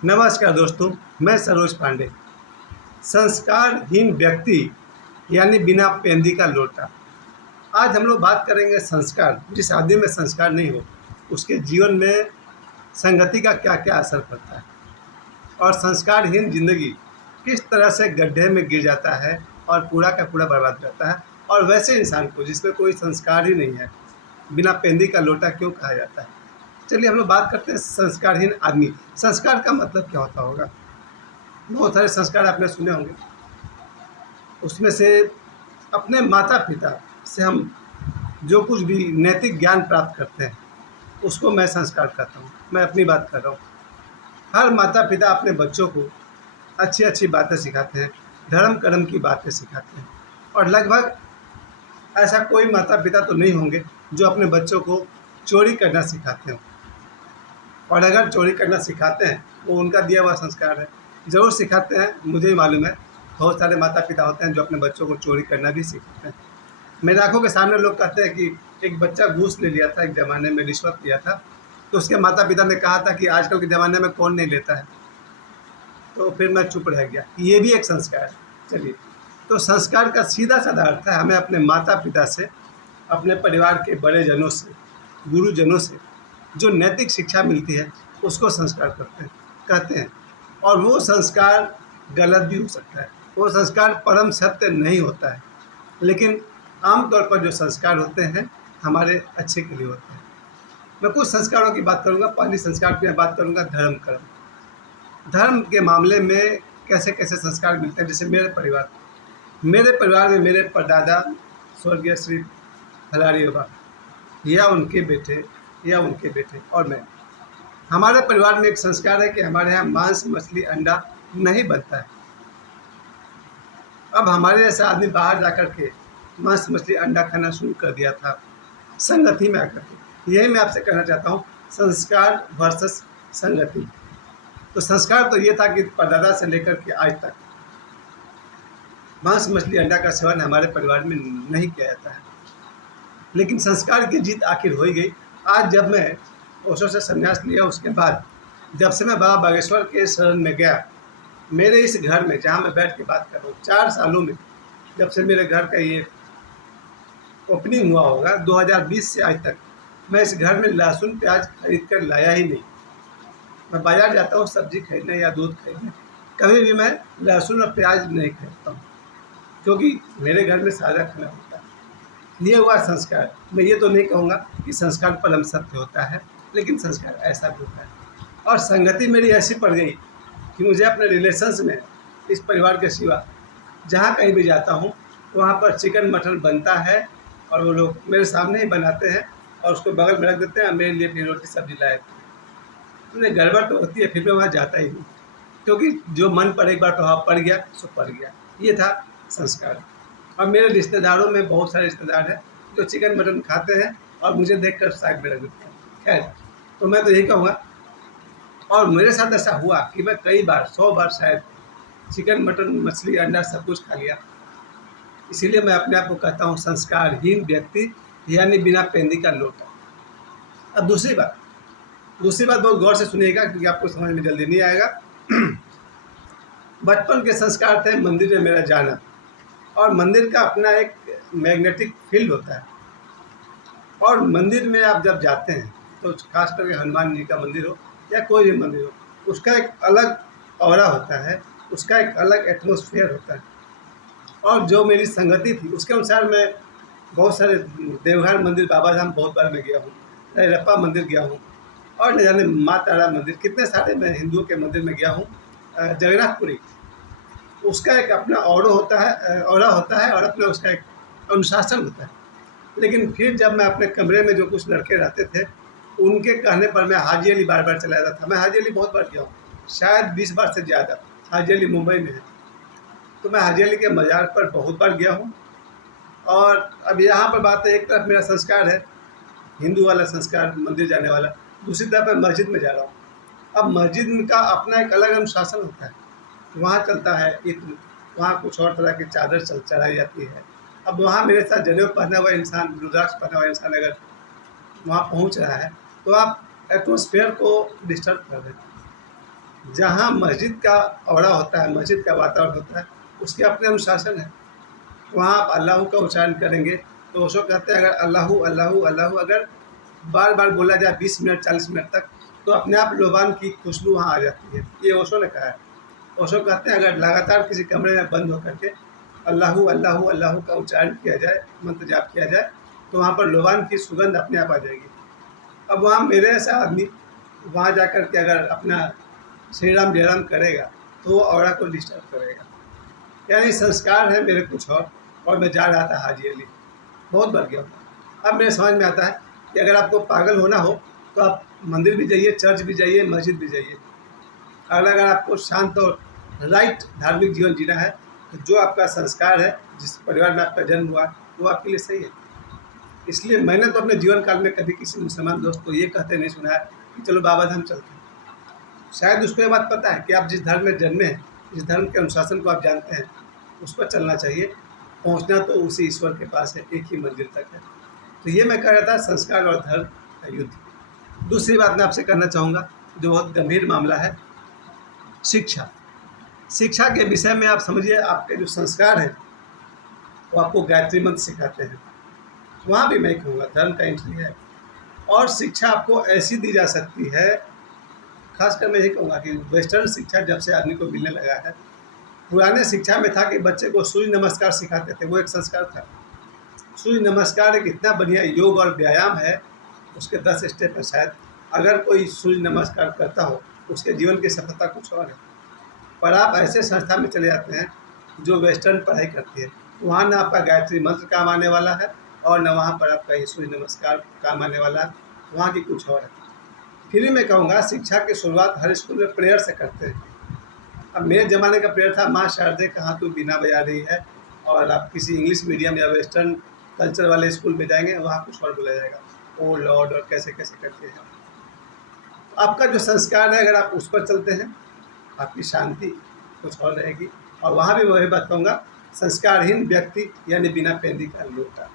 नमस्कार दोस्तों, मैं सरोज पांडे। संस्कारहीन व्यक्ति यानी बिना पेंदी का लोटा। आज हम लोग बात करेंगे संस्कार। जिस आदमी में संस्कार नहीं हो उसके जीवन में संगति का क्या क्या असर पड़ता है और संस्कारहीन जिंदगी किस तरह से गड्ढे में गिर जाता है और पूरा का पूरा बर्बाद हो जाता है। और वैसे इंसान को जिसमें कोई संस्कार ही नहीं है, बिना पेंदी का लोटा क्यों कहा जाता है। चलिए हम लोग बात करते हैं संस्कारहीन आदमी। संस्कार का मतलब क्या होता होगा। बहुत सारे संस्कार आपने सुने होंगे। उसमें से अपने माता पिता से हम जो कुछ भी नैतिक ज्ञान प्राप्त करते हैं उसको मैं संस्कार कहता हूँ। मैं अपनी बात कर रहा हूँ। हर माता पिता अपने बच्चों को अच्छी अच्छी बातें सिखाते हैं, धर्म कर्म की बातें सिखाते हैं। और लगभग ऐसा कोई माता पिता तो नहीं होंगे जो अपने बच्चों को चोरी करना सिखाते हों। और अगर चोरी करना सिखाते हैं वो उनका दिया हुआ संस्कार है, ज़रूर सिखाते हैं। मुझे ही मालूम है बहुत सारे माता पिता होते हैं जो अपने बच्चों को चोरी करना भी सिखाते हैं। मेरे आंखों के सामने लोग कहते हैं कि एक बच्चा घूस ले लिया था, एक ज़माने में रिश्वत लिया था, तो उसके माता पिता ने कहा था कि आजकल के ज़माने में कौन नहीं लेता है। तो फिर मैं चुप रह गया। ये भी एक संस्कार है। चलिए, तो संस्कार का सीधा साधा अर्थ है हमें अपने माता पिता से, अपने परिवार के बड़े जनों से, गुरुजनों से जो नैतिक शिक्षा मिलती है उसको संस्कार कहते हैं। और वो संस्कार गलत भी हो सकता है, वो संस्कार परम सत्य नहीं होता है, लेकिन आमतौर पर जो संस्कार होते हैं हमारे अच्छे के लिए होते हैं। मैं कुछ संस्कारों की बात करूंगा। पहली संस्कार की मैं बात करूंगा धर्म कर्म। धर्म के मामले में कैसे कैसे संस्कार मिलते हैं। जैसे मेरे परिवार में मेरे परदादा स्वर्गीय श्री हलारी बाबा या उनके बेटे और मैं, हमारे परिवार में एक संस्कार है कि हमारे यहाँ मांस मछली अंडा नहीं बनता है। अब हमारे जैसा आदमी बाहर जाकर के मांस मछली अंडा खाना शुरू कर दिया था संगति में आकर के। यही मैं आपसे कहना चाहता हूँ, संस्कार वर्सेस संगति। तो संस्कार तो ये था कि परदादा से लेकर के आज तक मांस मछली अंडा का सेवन हमारे परिवार में नहीं किया जाता है, लेकिन संस्कार की जीत आखिर हो ही गई। आज जब मैं ओशो से संन्यास लिया, उसके बाद जब से मैं बाबा बागेश्वर के शरण में गया, मेरे इस घर में जहाँ मैं बैठ के बात कर रहा हूँ, 4 सालों में जब से मेरे घर का ये ओपनिंग हुआ होगा 2020 से आज तक, मैं इस घर में लहसुन प्याज खरीद कर लाया ही नहीं। मैं बाजार जाता हूँ सब्जी खरीदने या दूध खरीदने, कभी भी मैं लहसुन और प्याज नहीं खरीदता हूँ, क्योंकि मेरे घर में सादा खाना होता है। ये हुआ संस्कार। मैं ये तो नहीं कहूँगा कि संस्कार परम सत्य होता है, लेकिन संस्कार ऐसा भी होता है। और संगति मेरी ऐसी पड़ गई कि मुझे अपने रिलेशंस में इस परिवार के सिवा जहाँ कहीं भी जाता हूँ वहाँ पर चिकन मटन बनता है और वो लोग मेरे सामने ही बनाते हैं और उसको बगल में रख देते हैं, मेरे लिए फिर रोटी सब्जी लाए। मुझे गड़बड़ तो होती है, फिर मैं वहाँ जाता ही नहीं, क्योंकि जो मन पर एक बार प्रभाव पड़ गया सो पड़ गया। ये था संस्कार। और मेरे रिश्तेदारों में बहुत सारे रिश्तेदार हैं जो चिकन मटन खाते हैं और मुझे देखकर साइड में रख देते हैं। खैर, तो मैं तो यही कहूँगा, और मेरे साथ ऐसा हुआ कि मैं कई बार 100 बार शायद चिकन मटन मछली अंडा सब कुछ खा लिया। इसीलिए मैं अपने आप को कहता हूँ संस्कारहीन व्यक्ति यानी बिना पेंदी का लोटा। अब दूसरी बात बहुत गौर से सुनिएगा, क्योंकि आपको समझ में जल्दी नहीं आएगा। बचपन के संस्कार थे मंदिर में मेरा जाना, और मंदिर का अपना एक मैग्नेटिक फील्ड होता है। और मंदिर में आप जब जाते हैं तो खास करके हनुमान जी का मंदिर हो या कोई भी मंदिर हो, उसका एक अलग ऑरा होता है, उसका एक अलग एटमॉस्फेयर होता है। और जो मेरी संगति थी उसके अनुसार मैं बहुत सारे देवघर मंदिर, बाबा धाम बहुत बार मैं गया हूँ, रप्पा मंदिर गया हूँ, और न जाने माँ तारा मंदिर, कितने सारे मैं हिंदुओं के मंदिर में गया हूँ। जगन्नाथपुरी, उसका एक अपना ऑरा होता है और अपना उसका एक अनुशासन होता है। लेकिन फिर जब मैं अपने कमरे में जो कुछ लड़के रहते थे उनके कहने पर मैं हाजी अली बार बार चला जाता था। मैं हाजी अली बहुत बार गया हूँ, शायद 20 बार से ज़्यादा। हाजी अली मुंबई में है, तो मैं हाजी अली के मज़ार पर बहुत बार गया हूँ। और अब यहाँ पर बात है, एक तरफ मेरा संस्कार है हिंदू वाला संस्कार, मंदिर जाने वाला, दूसरी तरफ मैं मस्जिद में जा रहा हूँ। अब मस्जिद का अपना एक अलग अनुशासन होता है। वहाँ चलता है इत्र, वहाँ कुछ और तरह की चादर चढ़ाई जाती है। अब वहाँ मेरे साथ जनेऊ पहना हुआ इंसान, रुद्राक्ष पहना हुआ इंसान अगर वहाँ पहुँच रहा है तो आप एटमॉस्फेयर को डिस्टर्ब कर देते हैं। जहाँ मस्जिद का औरा होता है, मस्जिद का वातावरण होता है, उसके अपने अनुशासन है। वहाँ आप अल्लाह का उच्चारण करेंगे तो ओशो कहते हैं अगर अल्लाहू अल्लाहू अल्लाहू अगर बार बार बोला जाए 20 मिनट 40 मिनट तक, तो अपने आप लोबान की खुशबू वहाँ आ जाती है। ये ओशो ने कहा है। ओशो कहते हैं अगर लगातार किसी कमरे में बंद होकर के अल्लाहू अल्लाहू अल्लाहू का उच्चारण किया जाए, मंत्र जाप किया जाए, तो वहाँ पर लोबान की सुगंध अपने आप आ जाएगी। अब वहाँ मेरे ऐसा आदमी वहाँ जा कर के अगर अपना श्री राम जय राम करेगा तो वो औरा को डिस्टर्ब करेगा। यानी संस्कार है मेरे कुछ और मैं जा रहा था हाजी अली, बहुत बढ़ गया। अब मेरे समझ में आता है कि अगर आपको पागल होना हो तो आप मंदिर भी जाइए, चर्च भी जाइए, मस्जिद भी जाइए। और अगर आपको शांत और राइट धार्मिक जीवन जीना है तो जो आपका संस्कार है, जिस परिवार में आपका जन्म हुआ, वो आपके लिए सही है। इसलिए मैंने तो अपने जीवन काल में कभी किसी मुसलमान दोस्त को ये कहते नहीं सुना है कि चलो बाबा धाम चलते हैं। शायद उसको ये बात पता है कि आप जिस धर्म में जन्मे हैं, जिस धर्म के अनुशासन को आप जानते हैं, उस पर चलना चाहिए। पहुंचना तो उसी ईश्वर के पास है, एक ही मंजिल तक है। तो ये मैं कह रहा था, संस्कार और धर्म का युद्ध। दूसरी बात मैं आपसे करना चाहूँगा, जो बहुत गंभीर मामला है, शिक्षा। शिक्षा के विषय में आप समझिए, आपके जो संस्कार हैं वो आपको गायत्री मंत्र सिखाते हैं। वहाँ भी मैं कहूँगा धर्म का एंट्री है। और शिक्षा आपको ऐसी दी जा सकती है, खासकर मैं यही कहूँगा कि वेस्टर्न शिक्षा जब से आदमी को मिलने लगा है, पुराने शिक्षा में था कि बच्चे को सूर्य नमस्कार सिखाते थे, वो एक संस्कार था। सूर्य नमस्कार एक इतना बढ़िया योग और व्यायाम है, उसके 10 स्टेप है शायद। अगर कोई सूर्य नमस्कार करता हो, उसके जीवन की सफलता कुछ और है। पर आप ऐसे संस्था में चले जाते हैं जो वेस्टर्न पढ़ाई करती है, वहाँ ना आपका गायत्री मंत्र काम आने वाला है और न वहाँ पर आपका ये सूर्य नमस्कार काम आने वाला है, वहाँ की कुछ और है। फिर भी मैं कहूँगा शिक्षा की शुरुआत हर स्कूल में प्रेयर से करते हैं। अब मेरे ज़माने का प्रेयर था, माँ शारदे कहाँ तू बीना बजा रही है। और आप किसी इंग्लिश मीडियम या वेस्टर्न कल्चर वाले स्कूल में जाएंगे, वहाँ कुछ और बोला जाएगा, ओ लॉर्ड और कैसे कैसे करते हैं। आपका जो संस्कार है, अगर आप उस पर चलते हैं, आपकी शांति कुछ और रहेगी। और वहाँ भी वही बात कहूँगा, संस्कारहीन व्यक्ति यानी बिना पेंदी का लोटा।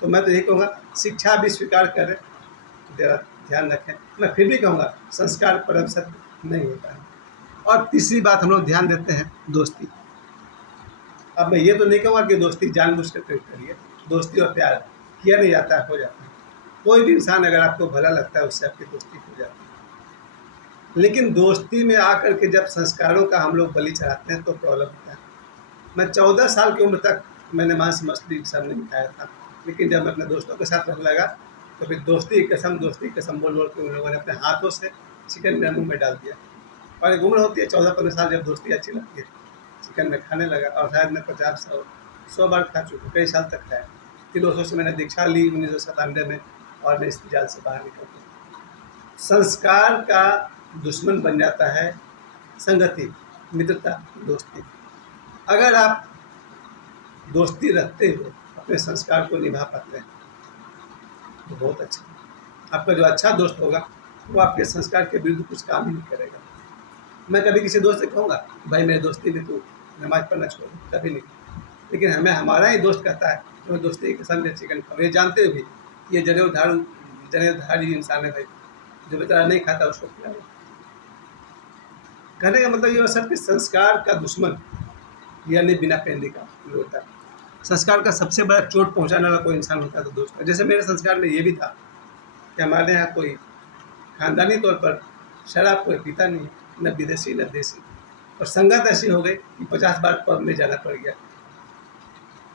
तो मैं तो यही कहूँगा, शिक्षा भी स्वीकार करें, जरा ध्यान रखें। मैं फिर भी कहूँगा संस्कार परम सत्य नहीं होता है। और तीसरी बात हम लोग ध्यान देते हैं, दोस्ती। अब मैं ये तो नहीं कहूँगा कि दोस्ती जानबूझ कर करिए, दोस्ती और प्यार किया नहीं जाता है, हो जाता है। कोई भी इंसान अगर आपको भला लगता है, उससे आपकी दोस्ती हो जाती है। लेकिन दोस्ती में आकर के जब संस्कारों का हम लोग बलि चढ़ाते हैं तो प्रॉब्लम होता है। मैं 14 साल की उम्र तक मैंने मांस मछली सब नहीं खाया था, लेकिन जब मैं अपने दोस्तों के साथ रहने लगा तो फिर दोस्ती की कसम बोल बोल के उन लोगों ने अपने हाथों से चिकन मेरे मुँह में डाल दिया। और एक उम्र होती है 14-15 साल, जब दोस्ती अच्छी लगती है, चिकन में खाने लगा। और शायद मैं 50-100 बार खा चुका, कई साल तक खाया। फिर 200 से मैंने दीक्षा ली 1997 में, और मैं इस जाल से बाहर निकल गया। संस्कार का दुश्मन बन जाता है संगति, मित्रता, दोस्ती। अगर आप दोस्ती रखते हो, अपने संस्कार को निभा पाते हैं, तो बहुत अच्छा। आपका जो अच्छा दोस्त होगा वो आपके संस्कार के विरुद्ध कुछ काम ही नहीं करेगा। मैं कभी किसी दोस्त से कहूँगा भाई मेरे दोस्ती में तू नमाज़ पढ़ना छोड़, कभी नहीं। लेकिन हमें हमारा ही दोस्त कहता है कि मैं दोस्ती के सामने चिकन खाऊँ, ये जानते हुए भी ये जनेऊधारी इंसान है भाई, जो बेचारा नहीं खाता उसको खिला। कहने का मतलब ये सर कि संस्कार का दुश्मन यानी बिना पेंदी का होता है। संस्कार का सबसे बड़ा चोट पहुंचाने वाला कोई इंसान होता है तो दोस्त का। जैसे मेरे संस्कार में ये भी था कि हमारे यहाँ कोई खानदानी तौर पर शराब कोई पीता नहीं है, न विदेशी न देसी। और संगत ऐसी हो गई कि 50 बार पब में जाना पड़ गया,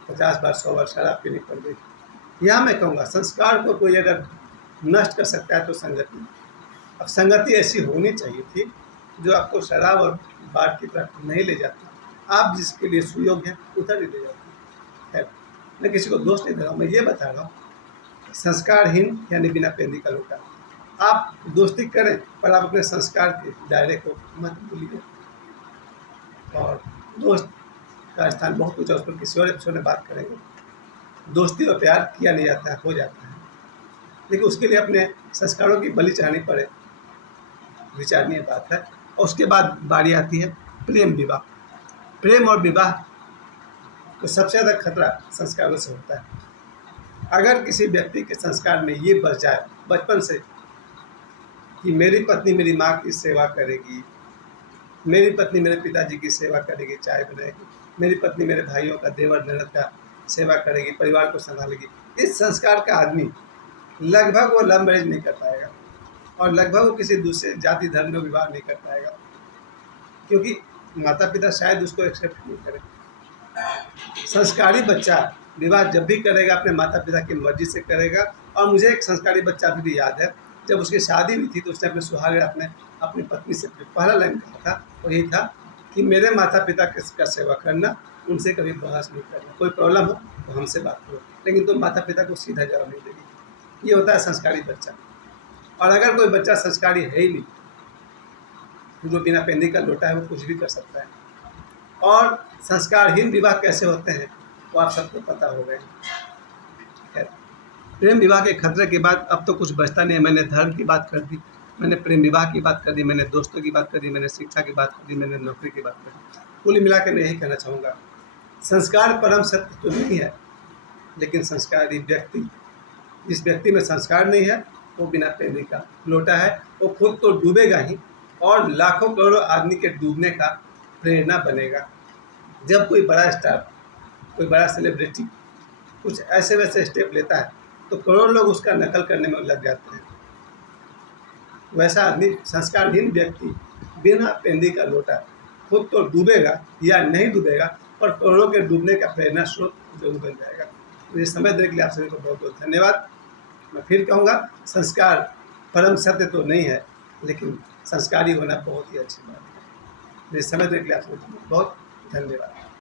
50 बार 100 बार शराब पीनी पड़ गई। यहाँ मैं कहूँगा संस्कार को कोई अगर नष्ट कर सकता है तो संगति। अब संगति ऐसी होनी चाहिए थी जो आपको शराब और बार की तरफ नहीं ले जाती, आप जिसके लिए सुयोग्य हैं उधर ही ले जाती है। मैं किसी को दोष नहीं दे रहा हूँ, मैं ये बता रहा हूँ संस्कारहीन यानी बिना पेंदी का लोटा। आप दोस्ती करें पर आप अपने संस्कार के दायरे को मत भूलिए। और दोस्त का स्थान बहुत ऊँचा, उस पर किसी और एपिसोड में बात करेंगे। दोस्ती और प्यार किया नहीं जाता है, हो जाता है, लेकिन उसके लिए अपने संस्कारों की बलि चढ़ानी पड़े, विचारणीय बात है। और उसके बाद बारी आती है प्रेम विवाह। प्रेम और विवाह को सबसे ज़्यादा खतरा संस्कारों से होता है। अगर किसी व्यक्ति के संस्कार में ये बस जाए बचपन से कि मेरी पत्नी मेरी माँ की सेवा करेगी, मेरी पत्नी मेरे पिताजी की सेवा करेगी, चाय बनाएगी, मेरी पत्नी मेरे भाइयों का, देवर ननद का सेवा करेगी, परिवार को संभालेगी। इस संस्कार का आदमी लगभग वो लव मैरिज नहीं कर पाएगा और लगभग वो किसी दूसरे जाति धर्म में विवाह नहीं कर पाएगा, क्योंकि माता पिता शायद उसको एक्सेप्ट नहीं करें। संस्कारी बच्चा विवाह जब भी करेगा अपने माता पिता की मर्जी से करेगा। और मुझे एक संस्कारी बच्चा अभी भी याद है, जब उसकी शादी हुई थी तो उसने अपने सुहाग रात में अपनी पत्नी से पहला लाइन कहा था, वही था कि मेरे माता पिता का सेवा करना, उनसे कभी बहस नहीं करना, कोई प्रॉब्लम हो तो हमसे बात करो, लेकिन तुम माता पिता को सीधा जवाब नहीं देगी। ये होता है संस्कारी बच्चा। और अगर कोई बच्चा संस्कारी है ही नहीं, जो बिना पेंदी का लोटा है वो कुछ भी कर सकता है। और संस्कारहीन विवाह कैसे होते हैं वो आप सबको पता हो गए। खैर, प्रेम विवाह के खतरे के बाद अब तो कुछ बचता नहीं है। मैंने धर्म की बात कर दी, मैंने प्रेम विवाह की बात कर दी, मैंने दोस्तों की बात कर दी, मैंने शिक्षा की बात कर दी, मैंने नौकरी की बात कर दी। कुल मिला कर मैं यही कहना चाहूँगा, संस्कार परम सत्य तो नहीं है, लेकिन संस्कारी व्यक्ति, जिस व्यक्ति में संस्कार नहीं है वो बिना पेंदी का लोटा है। वो खुद तो डूबेगा ही और लाखों करोड़ों आदमी के डूबने का प्रेरणा बनेगा। जब कोई बड़ा स्टार, कोई बड़ा सेलिब्रिटी कुछ ऐसे वैसे स्टेप लेता है तो करोड़ों लोग उसका नकल करने में लग जाते हैं। वैसा आदमी, संस्कारहीन व्यक्ति, बिना पेंदी का लोटा, खुद तो डूबेगा या नहीं डूबेगा पर करोड़ों के डूबने का प्रेरणा स्रोत जरूर बन जाएगा। मुझे समय देने के लिए आप सभी को बहुत बहुत धन्यवाद। मैं फिर कहूँगा, संस्कार परम सत्य तो नहीं है, लेकिन संस्कारी होना बहुत ही अच्छी बात है। मुझे समय देने के लिए आप सभी को बहुत धन्यवाद।